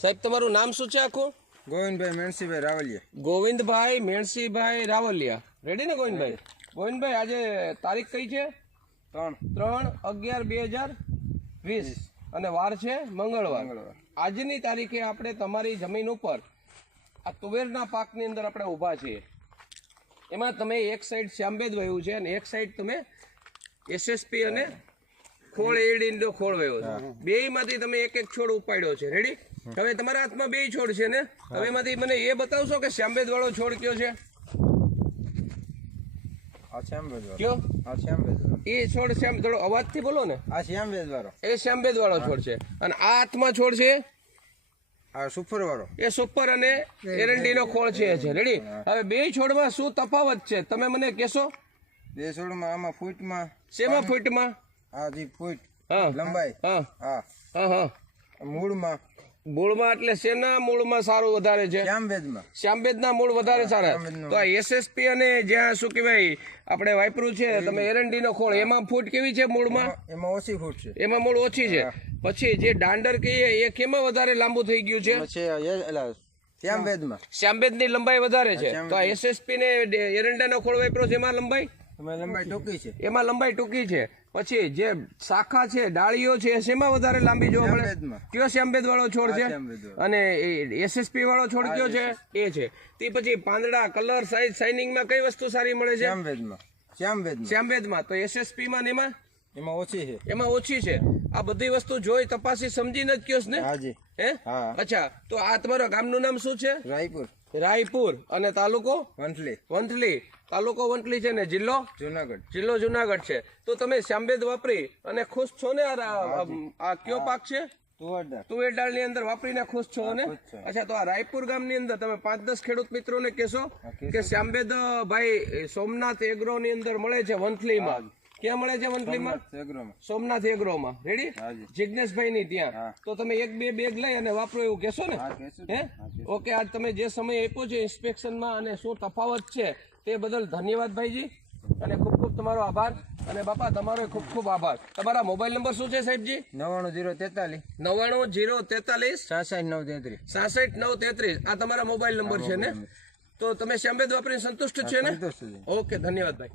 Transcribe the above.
સાહેબ તમારું નામ શું છે આખું? ગોવિંદભાઈ મેણસીભાઈ રાવલિયા. ગોવિંદભાઈ મેણસીભાઈ રાવલિયા. રેડી ને ગોવિંદભાઈ? ગોવિંદભાઈ આજે તારીખ કઈ છે? 3/11/2020 અને વાર છે મંગળવાર. આજની તારીખે આપણે તમારી જમીન ઉપર આ તુવેરના પાકની અંદર આપણે ઊભા છીએ. એમાં તમે એક સાઈડ શ્યામબેદ વાવ્યું છે અને એક સાઈડ તમે એસએસપી અને ખોળ એડીનો ખોળ વાવ્યો છે. બેયમાંથી તમે એક એક છોડ ઉપાડ્યો છે. રેડી? હવે તમારા હાથમાં બે છોડ છે ને, હવે એમાંથી મને એ બતાવશો કે શ્યામબેદ વાળો છોડ કયો છે? કયો? એ છોડ શ્યામ, થોડો અવાજથી બોલો ને. આ શ્યામબેદ વાળો, એ શ્યામબેદ વાળો છોડ છે. અને આ હાથમાં છોડ છે આ સુપર વાળો, એ સુપર અને એરંડીનો ખોળ છે. રેડી? હવે બે છોડમાં શું તફાવત છે તમે મને કહેશો? બે છોડમાં આમાં ફૂટમાં, શેમાં ફૂટમાં? આ જી ફૂટ હા લંબાઈ, હા હા હા હા. મૂળમાં, મૂળમાં એટલે શેના મૂળમાં સારું વધારે છે? શ્યામબેદમાં. શ્યામબેદના મૂળ વધારે સારા. તો આ એસએસપી અને જ્યાં શું કહેવાય આપણે વાપરું છે તમે એરંડીનો ખોળ, એમાં ફૂટ કેવી છે મૂળમાં? એમાં ઓછી ફૂટ છે. એમાં મૂળ ઓછી છે. પછી જે દાંડર કહીએ એ કેમાં વધારે લાંબુ થઈ ગયું છે? શ્યામબેદમાં. શ્યામબેદની લંબાઈ વધારે છે. તો આ એસએસપી ને એરંડાનો ખોળ વાપરો છે એમાં લંબાઈ? એમાં લંબાઈ ટૂંકી છે. એમાં લંબાઈ ટૂંકી છે. પછી જે શાખા છે, ડાળીઓ છે, શેમાં વધારે લાંબી જોવા મળે? કયો શ્યામબેદ વાળો છોડ છે? અને એસએસપી વાળો છોડ કયો છે? એ છે. તે પછી પાંદડા, કલર, સાઈઝ, શાઇનિંગમાં કઈ વસ્તુ સારી મળે છે? શ્યામબેદમાં. તો એસએસપી માં ને એમાં ઓછી છે. એમાં ઓછી છે. આ બધી વસ્તુ જોઈ તપાસી સમજીને જ કયો ને? હે? અચ્છા. તો આ તમારા ગામનું નામ શું છે? રાયપુર. રાયપુર. અને તાલુકો? વંથલી. વંથલી. તાલુકો વંથલી છે ને જિલ્લો જુનાગઢ. જિલ્લો જુનાગઢ છે. તો તમે શ્યામબેદ વાપરી અને ખુશ છો ને? આ કયો પાક છે? તુવેર દાળ ની અંદર વાપરીને ખુશ છો ને? અચ્છા. તો આ રાયપુર ગામની અંદર તમે 5-10 ખેડૂત મિત્રોને કહેશો કે શ્યામબેદ ભાઈ સોમનાથ એગ્રો ની અંદર મળે છે વંથલીમાં. ક્યાં મળે છે વંથલીમાં? સોમનાથ એગ્રોમાં. રેડી? જિજ્ઞેશભાઈ ની ત્યાં. તો તમે 1-2 બેગ લઈ અને વાપરો એવું કહેશો ને? હે? ઓકે. આજ તમે જે સમય આપ્યો છે ઇન્સ્પેક્શનમાં અને શું તફાવત છે તે બદલ ધન્યવાદ ભાઈજી, અને ખૂબ ખૂબ તમારો આભાર. અને બાપા તમારો ખૂબ ખૂબ આભાર. તમારા મોબાઈલ નંબર શું છે સાહેબજી? 99043 99043 66933 66933. આ તમારા મોબાઈલ નંબર છે ને? તો તમે શ્યામબેદ વાપરીને સંતુષ્ટ છે ને? ઓકે. ધન્યવાદ ભાઈ.